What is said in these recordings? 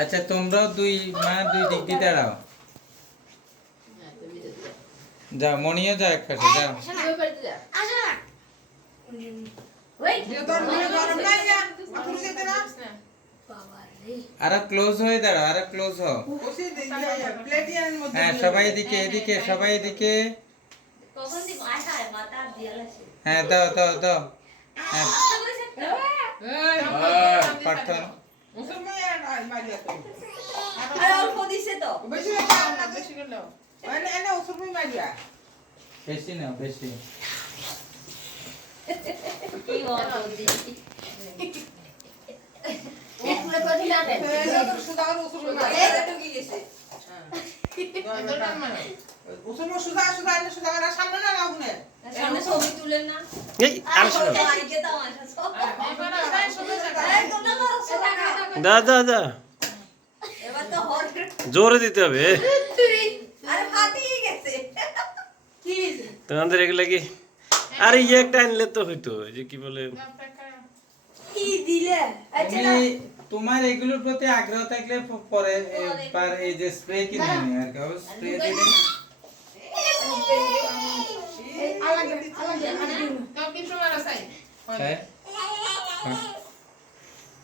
আচ্ছা তোমরাও দুই দিক দিয়ে দাঁড়াও। যাও মনিও যাও এক পাশে যাও। আরে ক্লোজ হয়ে দাঁড়াও, আরে ক্লোজ হও। হ্যাঁ সবাই এদিকে, এদিকে সবাই এদিকে। হ্যাঁ দাও দাও দাও। হ্যাঁ পাঠান। বেশি নাও বেশি। দা দা দা জোরে দিতে হবে তোমাদের এগুলা কি। আরে ইয়ে একটা আনলে তো হইতো, যে কি বলে তোমার এগুলোর প্রতি আগ্রহ থাকলে পরে এই যে স্প্রে কিনে নিও আর কি, স্প্রে দিলে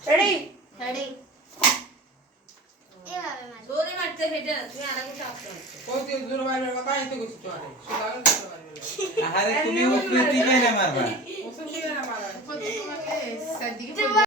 রেডি রেডি জোরে মারতে হেঁটে না, তুমি আরেকটু চাপতে আরে তুমি উপরে দিকে না মারবা।